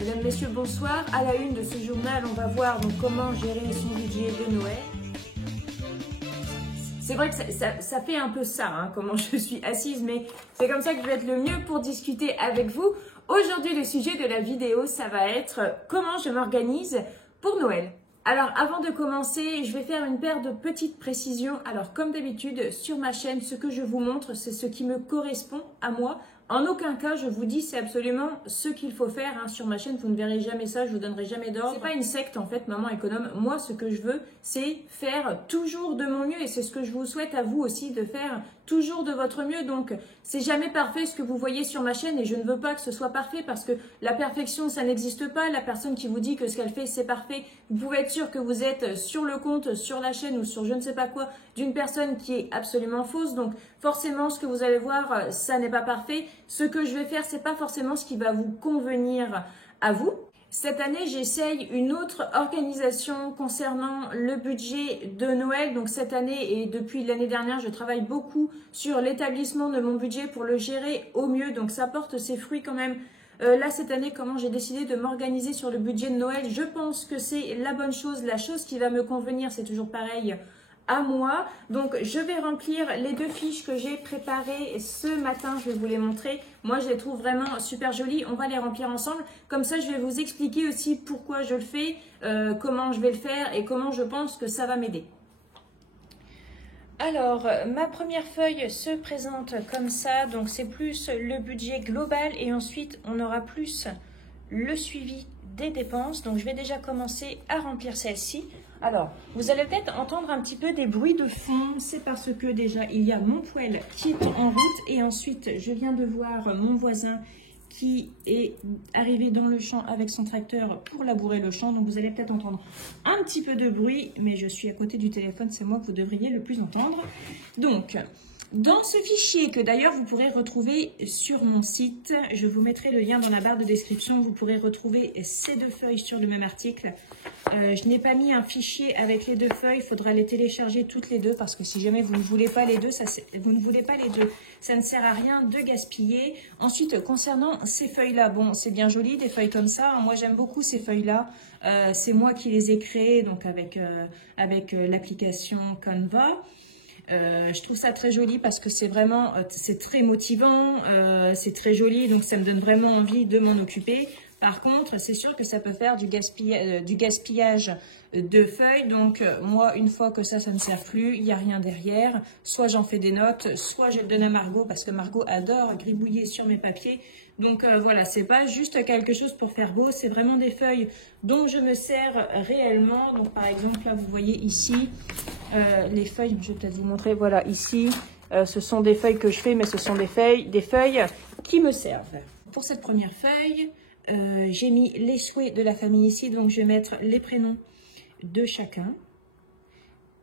Mesdames, Messieurs, bonsoir. À la une de ce journal, on va voir donc comment gérer son budget de Noël. C'est vrai que ça fait un peu ça, hein, comment je suis assise, mais c'est comme ça que je vais être le mieux pour discuter avec vous. Aujourd'hui, le sujet de la vidéo, ça va être comment je m'organise pour Noël. Alors, avant de commencer, je vais faire une paire de petites précisions. Alors, comme d'habitude, sur ma chaîne, ce que je vous montre, c'est ce qui me correspond à moi. En aucun cas, je vous dis c'est absolument ce qu'il faut faire. Hein. Sur ma chaîne, vous ne verrez jamais ça, je vous donnerai jamais d'ordre. C'est pas une secte en fait, maman économe. Moi, ce que je veux, c'est faire toujours de mon mieux et c'est ce que je vous souhaite à vous aussi de faire toujours de votre mieux. Donc, c'est jamais parfait ce que vous voyez sur ma chaîne et je ne veux pas que ce soit parfait parce que la perfection, ça n'existe pas. La personne qui vous dit que ce qu'elle fait, c'est parfait, vous pouvez être sûr que vous êtes sur le compte, sur la chaîne ou sur je ne sais pas quoi d'une personne qui est absolument fausse. Donc, forcément, ce que vous allez voir, ça n'est pas parfait. Ce que je vais faire, c'est pas forcément ce qui va vous convenir à vous. Cette année, j'essaye une autre organisation concernant le budget de Noël. Donc cette année et depuis l'année dernière, je travaille beaucoup sur l'établissement de mon budget pour le gérer au mieux. Donc ça porte ses fruits quand même. Là, cette année, comment j'ai décidé de m'organiser sur le budget de Noël, je pense que c'est la bonne chose. La chose qui va me convenir, c'est toujours pareil à moi. Donc, je vais remplir les deux fiches que j'ai préparées ce matin. Je vais vous les montrer. Moi, je les trouve vraiment super jolies. On va les remplir ensemble. Comme ça, je vais vous expliquer aussi pourquoi je le fais, comment je vais le faire et comment je pense que ça va m'aider. Alors, ma première feuille se présente comme ça. Donc, c'est plus le budget global et ensuite, on aura plus le suivi des dépenses. Donc, je vais déjà commencer à remplir celle-ci. Alors, vous allez peut-être entendre un petit peu des bruits de fond. C'est parce que déjà, il y a mon poêle qui est en route. Et ensuite, je viens de voir mon voisin qui est arrivé dans le champ avec son tracteur pour labourer le champ. Donc, vous allez peut-être entendre un petit peu de bruit. Mais je suis à côté du téléphone, c'est moi que vous devriez le plus entendre. Donc, dans ce fichier que d'ailleurs vous pourrez retrouver sur mon site, je vous mettrai le lien dans la barre de description, vous pourrez retrouver ces deux feuilles sur le même article. Je n'ai pas mis un fichier avec les deux feuilles, il faudra les télécharger toutes les deux parce que si jamais vous ne voulez pas les deux, ça ne sert à rien de gaspiller. Ensuite, concernant ces feuilles-là, bon, c'est bien joli, des feuilles comme ça. Moi, j'aime beaucoup ces feuilles-là. C'est moi qui les ai créées donc avec l'application Canva. Je trouve ça très joli parce que c'est vraiment, c'est très motivant, c'est très joli, donc ça me donne vraiment envie de m'en occuper. Par contre, c'est sûr que ça peut faire du gaspillage de feuilles. Donc, moi, une fois que ça ne sert plus, il n'y a rien derrière. Soit j'en fais des notes, soit je le donne à Margot parce que Margot adore gribouiller sur mes papiers. Donc, voilà, c'est pas juste quelque chose pour faire beau. C'est vraiment des feuilles dont je me sers réellement. Donc, par exemple, là, vous voyez ici, les feuilles, je vais peut-être vous montrer. Voilà, ici, ce sont des feuilles que je fais, mais ce sont des feuilles qui me servent. Pour cette première feuille, j'ai mis les souhaits de la famille ici, donc je vais mettre les prénoms de chacun.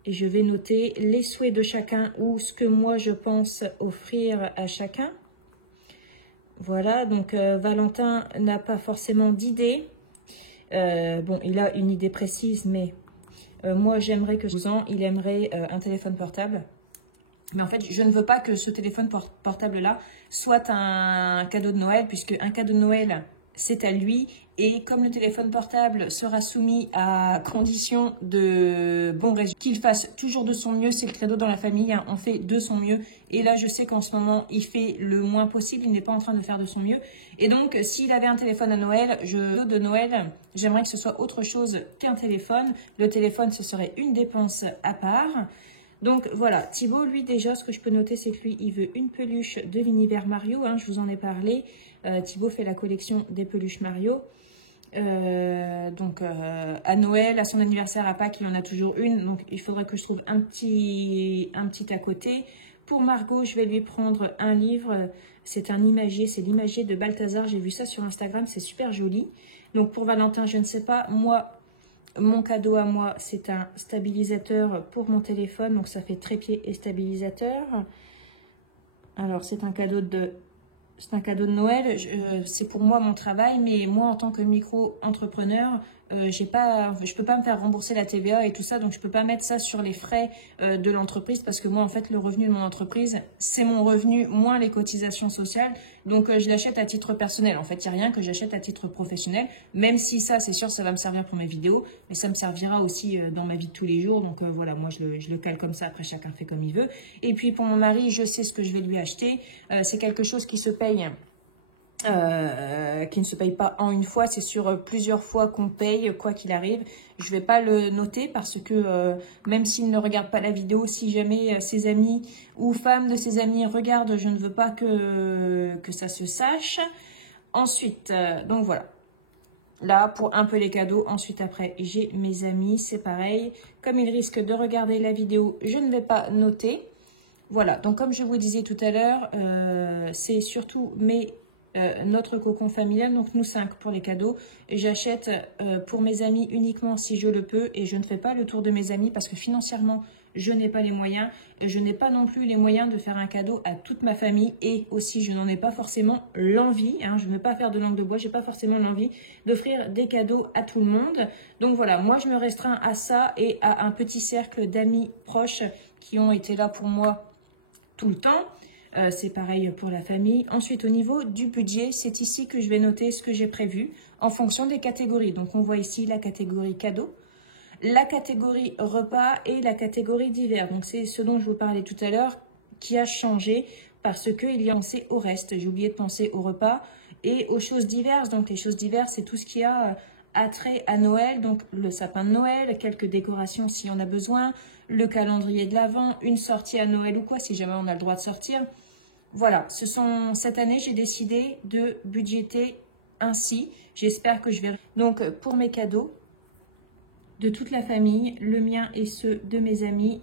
Et je vais noter les souhaits de chacun ou ce que moi je pense offrir à chacun. Voilà, donc Valentin n'a pas forcément d'idée. Bon, il a une idée précise, mais moi j'aimerais que 12 ans, il aimerait un téléphone portable. Mais en fait, je ne veux pas que ce téléphone portable-là soit un cadeau de Noël, puisque un cadeau de Noël, c'est à lui. Et comme le téléphone portable sera soumis à condition de bon résultat, qu'il fasse toujours de son mieux, c'est le credo dans la famille, hein, on fait de son mieux. Et là, je sais qu'en ce moment, il fait le moins possible, il n'est pas en train de faire de son mieux. Et donc, s'il avait un téléphone à Noël, de Noël, j'aimerais que ce soit autre chose qu'un téléphone. Le téléphone, ce serait une dépense à part. Donc voilà, Thibaut, lui déjà, ce que je peux noter, c'est que lui, il veut une peluche de l'univers Mario, hein, je vous en ai parlé. Thibaut fait la collection des peluches Mario. Donc à Noël, à son anniversaire, à Pâques, il en a toujours une. Donc il faudrait que je trouve un petit à côté. Pour Margot, je vais lui prendre un livre. C'est un imagier, c'est l'imagier de Balthazar. J'ai vu ça sur Instagram, c'est super joli. Donc pour Valentin, je ne sais pas, moi... Mon cadeau à moi, c'est un stabilisateur pour mon téléphone. Donc, ça fait trépied et stabilisateur. Alors, c'est un cadeau de Noël. C'est pour moi mon travail. Mais moi, en tant que micro-entrepreneur, je peux pas me faire rembourser la TVA et tout ça, donc je peux pas mettre ça sur les frais de l'entreprise parce que moi, en fait, le revenu de mon entreprise, c'est mon revenu moins les cotisations sociales. Donc, je l'achète à titre personnel. En fait, il n'y a rien que j'achète à titre professionnel, même si ça, c'est sûr, ça va me servir pour mes vidéos, mais ça me servira aussi dans ma vie de tous les jours. Donc, voilà, moi, je le cale comme ça. Après, chacun fait comme il veut. Et puis, pour mon mari, je sais ce que je vais lui acheter. C'est quelque chose qui se paye... qui ne se paye pas en une fois, c'est sur plusieurs fois qu'on paye, quoi qu'il arrive. Je vais pas le noter parce que même s'il ne regarde pas la vidéo, si jamais ses amis ou femmes de ses amis regardent, je ne veux pas que ça se sache. Ensuite, donc voilà. Là, pour un peu les cadeaux. Ensuite, après, j'ai mes amis, c'est pareil. Comme ils risquent de regarder la vidéo, je ne vais pas noter. Voilà, donc comme je vous disais tout à l'heure, c'est surtout notre cocon familial, donc nous 5 pour les cadeaux. J'achète pour mes amis uniquement si je le peux et je ne fais pas le tour de mes amis parce que financièrement, je n'ai pas les moyens. Je n'ai pas non plus les moyens de faire un cadeau à toute ma famille et aussi je n'en ai pas forcément l'envie. Hein, je ne veux pas faire de langue de bois, je n'ai pas forcément l'envie d'offrir des cadeaux à tout le monde. Donc voilà, moi je me restreins à ça et à un petit cercle d'amis proches qui ont été là pour moi tout le temps. C'est pareil pour la famille. Ensuite, au niveau du budget, c'est ici que je vais noter ce que j'ai prévu en fonction des catégories. Donc, on voit ici la catégorie cadeaux, la catégorie repas et la catégorie divers. Donc, c'est ce dont je vous parlais tout à l'heure qui a changé parce qu'il y a pensé au reste. J'ai oublié de penser au repas et aux choses diverses. Donc, les choses diverses, c'est tout ce qui a attrait à Noël. Donc, le sapin de Noël, quelques décorations si on a besoin, le calendrier de l'Avent, une sortie à Noël ou quoi, si jamais on a le droit de sortir. Voilà, cette année, j'ai décidé de budgéter ainsi. J'espère que je vais... Donc, pour mes cadeaux de toute la famille, le mien et ceux de mes amis,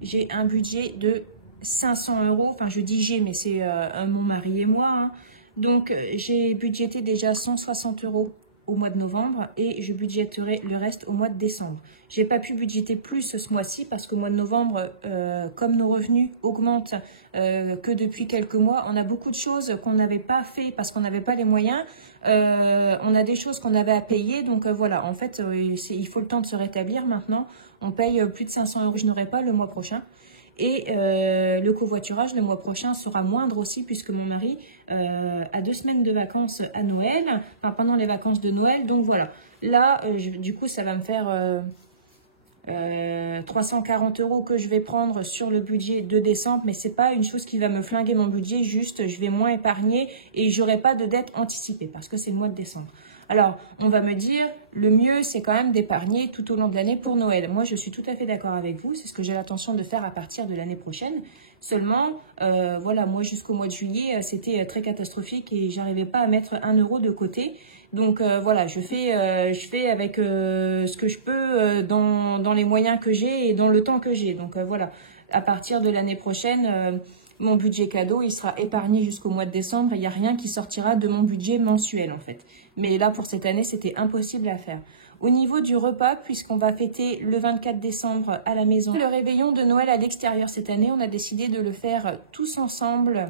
j'ai un budget de 500 €. Enfin, je dis j'ai, mais c'est mon mari et moi. Hein. Donc, j'ai budgété déjà 160 € au mois de novembre et je budgéterai le reste au mois de décembre. J'ai pas pu budgéter plus ce mois-ci parce qu'au mois de novembre, comme nos revenus augmentent que depuis quelques mois, on a beaucoup de choses qu'on n'avait pas fait parce qu'on n'avait pas les moyens. On a des choses qu'on avait à payer. Donc voilà, en fait, il faut le temps de se rétablir maintenant. On paye plus de 500 €, je n'aurai pas le mois prochain. Et le covoiturage le mois prochain sera moindre aussi puisque mon mari a 2 semaines de vacances à Noël, enfin pendant les vacances de Noël. Donc voilà, là du coup ça va me faire 340 € que je vais prendre sur le budget de décembre. Mais c'est pas une chose qui va me flinguer mon budget, juste je vais moins épargner et j'aurai pas de dette anticipée parce que c'est le mois de décembre. Alors, on va me dire, le mieux, c'est quand même d'épargner tout au long de l'année pour Noël. Moi, je suis tout à fait d'accord avec vous. C'est ce que j'ai l'intention de faire à partir de l'année prochaine. Seulement, voilà, moi, jusqu'au mois de juillet, c'était très catastrophique et j'arrivais pas à mettre 1 € de côté. Donc, voilà, je fais avec ce que je peux dans les moyens que j'ai et dans le temps que j'ai. Donc, voilà, à partir de l'année prochaine... mon budget cadeau, il sera épargné jusqu'au mois de décembre. Il n'y a rien qui sortira de mon budget mensuel, en fait. Mais là, pour cette année, c'était impossible à faire. Au niveau du repas, puisqu'on va fêter le 24 décembre à la maison, le réveillon de Noël à l'extérieur cette année, on a décidé de le faire tous ensemble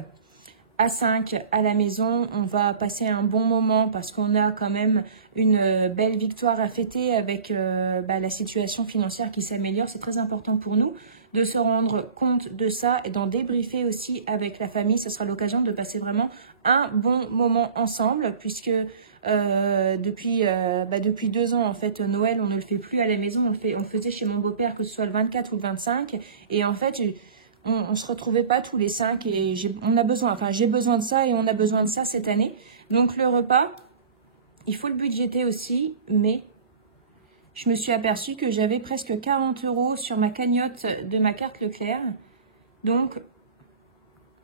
à 5 à la maison. On va passer un bon moment parce qu'on a quand même une belle victoire à fêter avec la situation financière qui s'améliore. C'est très important pour nous de se rendre compte de ça et d'en débriefer aussi avec la famille. Ce sera l'occasion de passer vraiment un bon moment ensemble puisque depuis 2 ans, en fait, Noël, on ne le fait plus à la maison. On le faisait chez mon beau-père, que ce soit le 24 ou le 25. Et en fait, on ne se retrouvait pas tous les 5 et j'ai besoin de ça et on a besoin de ça cette année. Donc le repas, il faut le budgéter aussi, mais je me suis aperçue que j'avais presque 40 € sur ma cagnotte de ma carte Leclerc. Donc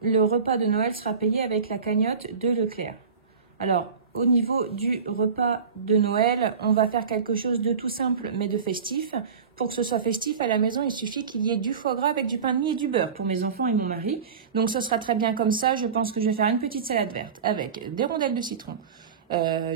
le repas de Noël sera payé avec la cagnotte de Leclerc. Alors, au niveau du repas de Noël, on va faire quelque chose de tout simple mais de festif. Pour que ce soit festif à la maison, il suffit qu'il y ait du foie gras avec du pain de mie et du beurre pour mes enfants et mon mari. Donc ce sera très bien comme ça. Je pense que je vais faire une petite salade verte avec des rondelles de citron,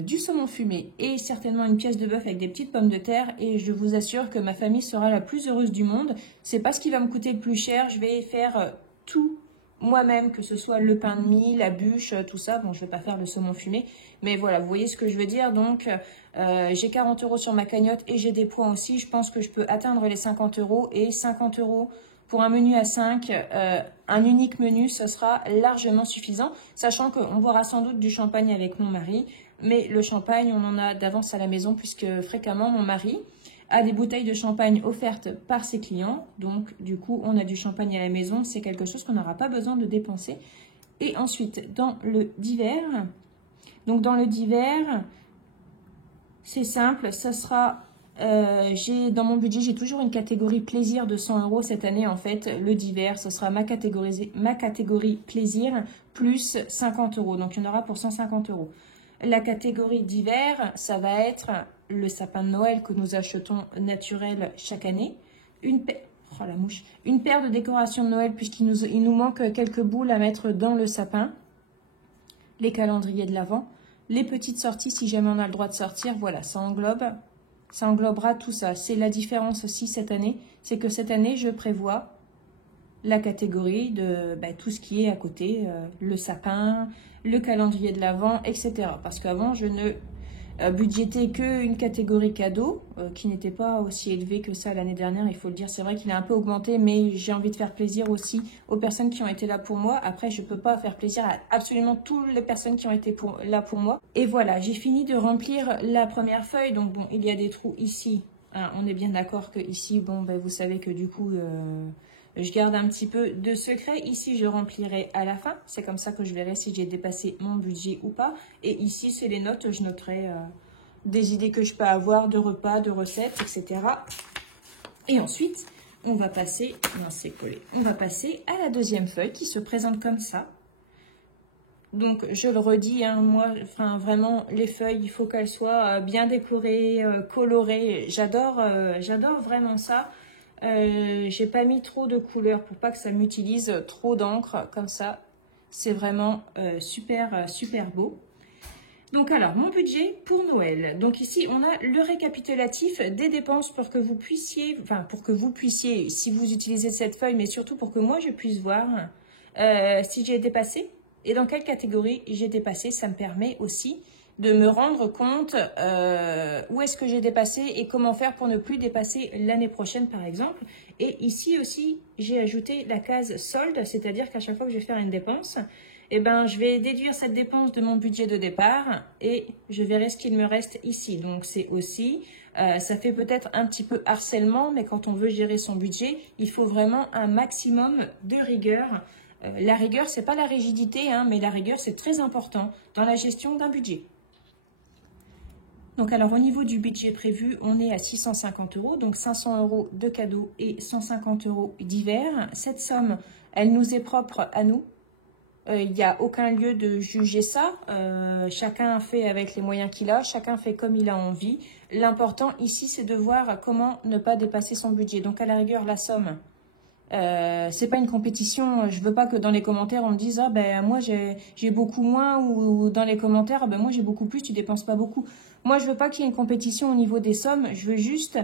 du saumon fumé et certainement une pièce de bœuf avec des petites pommes de terre. Et je vous assure que ma famille sera la plus heureuse du monde. C'est pas ce qui va me coûter le plus cher. Je vais faire tout moi-même, que ce soit le pain de mie, la bûche, tout ça. Bon, je ne vais pas faire le saumon fumé, mais voilà, vous voyez ce que je veux dire. Donc, j'ai 40 € sur ma cagnotte et j'ai des points aussi. Je pense que je peux atteindre les 50 € et 50 € pour un menu à 5, un unique menu, ce sera largement suffisant, sachant qu'on boira sans doute du champagne avec mon mari, mais le champagne, on en a d'avance à la maison puisque fréquemment, mon mari a des bouteilles de champagne offertes par ses clients. Donc, du coup, on a du champagne à la maison. C'est quelque chose qu'on n'aura pas besoin de dépenser. Et ensuite, dans le divers, donc dans le divers, c'est simple, ça sera... dans mon budget, j'ai toujours une catégorie plaisir de 100 € cette année. En fait, le divers, ce sera ma catégorie plaisir plus 50 €. Donc, il y en aura pour 150 €. La catégorie d'hiver, ça va être le sapin de Noël que nous achetons naturel chaque année. Une paire de décorations de Noël puisqu'il nous manque quelques boules à mettre dans le sapin. Les calendriers de l'Avent. Les petites sorties si jamais on a le droit de sortir. Voilà, ça englobera tout ça. C'est la différence aussi cette année. C'est que cette année, je prévois la catégorie de tout ce qui est à côté, le sapin, le calendrier de l'Avent, etc. Parce qu'avant, je ne budgétais qu'une catégorie cadeau, qui n'était pas aussi élevée que ça l'année dernière, il faut le dire. C'est vrai qu'il a un peu augmenté, mais j'ai envie de faire plaisir aussi aux personnes qui ont été là pour moi. Après, je ne peux pas faire plaisir à absolument toutes les personnes qui ont été là pour moi. Et voilà, j'ai fini de remplir la première feuille. Donc bon, il y a des trous ici. Hein, on est bien d'accord que ici, bon, vous savez que du coup... je garde un petit peu de secret. Ici, je remplirai à la fin. C'est comme ça que je verrai si j'ai dépassé mon budget ou pas. Et ici, c'est les notes. Je noterai des idées que je peux avoir, de repas, de recettes, etc. Et ensuite, on va passer... Non, c'est collé. On va passer à la deuxième feuille qui se présente comme ça. Donc, je le redis, hein, moi, vraiment, les feuilles, il faut qu'elles soient bien décorées, colorées. J'adore vraiment ça. J'ai pas mis trop de couleurs pour pas que ça m'utilise trop d'encre comme ça. C'est vraiment super beau. Donc alors, mon budget pour Noël. Donc ici, on a le récapitulatif des dépenses pour que vous puissiez, si vous utilisez cette feuille, mais surtout pour que moi je puisse voir si j'ai dépassé et dans quelle catégorie j'ai dépassé. Ça me permet aussi de me rendre compte où est-ce que j'ai dépassé et comment faire pour ne plus dépasser l'année prochaine, par exemple. Et ici aussi, j'ai ajouté la case solde, c'est-à-dire qu'à chaque fois que je vais faire une dépense, je vais déduire cette dépense de mon budget de départ et je verrai ce qu'il me reste ici. Donc, c'est aussi, ça fait peut-être un petit peu harcèlement, mais quand on veut gérer son budget, il faut vraiment un maximum de rigueur. La rigueur, c'est pas la rigidité, hein, mais la rigueur, c'est très important dans la gestion d'un budget. Donc alors au niveau du budget prévu, on est à 650 €, donc 500 € de cadeaux et 150 € d'hiver. Cette somme, elle nous est propre à nous. Il n'y a aucun lieu de juger ça. Chacun fait avec les moyens qu'il a, chacun fait comme il a envie. L'important ici, c'est de voir comment ne pas dépasser son budget. Donc à la rigueur, la somme, c'est pas une compétition. Je veux pas que dans les commentaires on me dise moi j'ai beaucoup moins, ou dans les commentaires moi j'ai beaucoup plus, tu dépenses pas beaucoup. Moi je veux pas qu'il y ait une compétition au niveau des sommes. Je veux juste,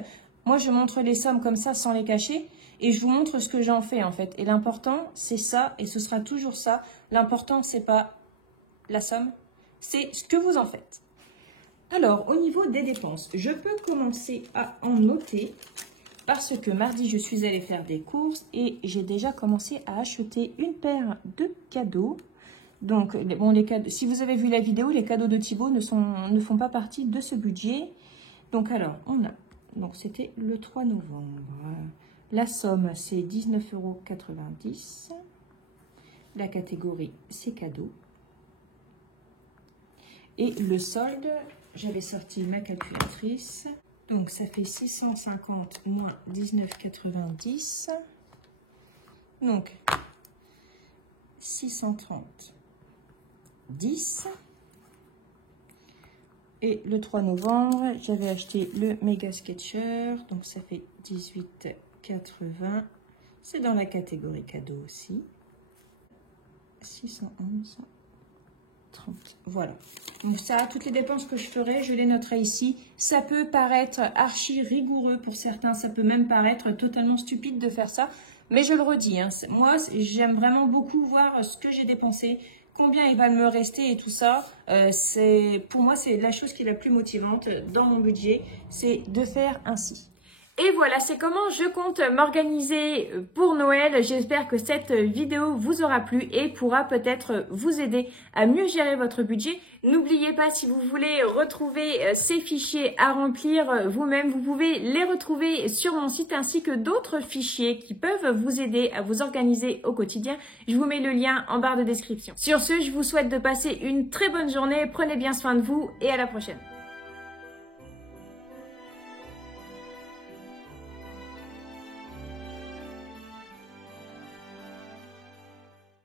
moi je montre les sommes comme ça sans les cacher et je vous montre ce que j'en fais en fait. Et l'important c'est ça et ce sera toujours ça. L'important c'est pas la somme, c'est ce que vous en faites. Alors au niveau des dépenses, je peux commencer à en noter. Parce que mardi, je suis allée faire des courses et j'ai déjà commencé à acheter une paire de cadeaux. Donc, bon, les cadeaux, si vous avez vu la vidéo, les cadeaux de Thibaut ne font pas partie de ce budget. Donc, alors, donc c'était le 3 novembre. La somme, c'est 19,90 €. La catégorie, c'est cadeaux. Et le solde, j'avais sorti ma calculatrice. Donc, ça fait 650 moins 19,90. Donc, 630, 10. Et le 3 novembre, j'avais acheté le Mega Sketcher. Donc, ça fait 18,80. C'est dans la catégorie cadeau aussi. 611. 30. Voilà. Donc ça, toutes les dépenses que je ferai, je les noterai ici. Ça peut paraître archi rigoureux pour certains, ça peut même paraître totalement stupide de faire ça. Mais je le redis, hein, moi, j'aime vraiment beaucoup voir ce que j'ai dépensé, combien il va me rester et tout ça. Pour moi, c'est la chose qui est la plus motivante dans mon budget, c'est de faire ainsi. Et voilà, c'est comment je compte m'organiser pour Noël. J'espère que cette vidéo vous aura plu et pourra peut-être vous aider à mieux gérer votre budget. N'oubliez pas, si vous voulez retrouver ces fichiers à remplir vous-même, vous pouvez les retrouver sur mon site ainsi que d'autres fichiers qui peuvent vous aider à vous organiser au quotidien. Je vous mets le lien en barre de description. Sur ce, je vous souhaite de passer une très bonne journée. Prenez bien soin de vous et à la prochaine.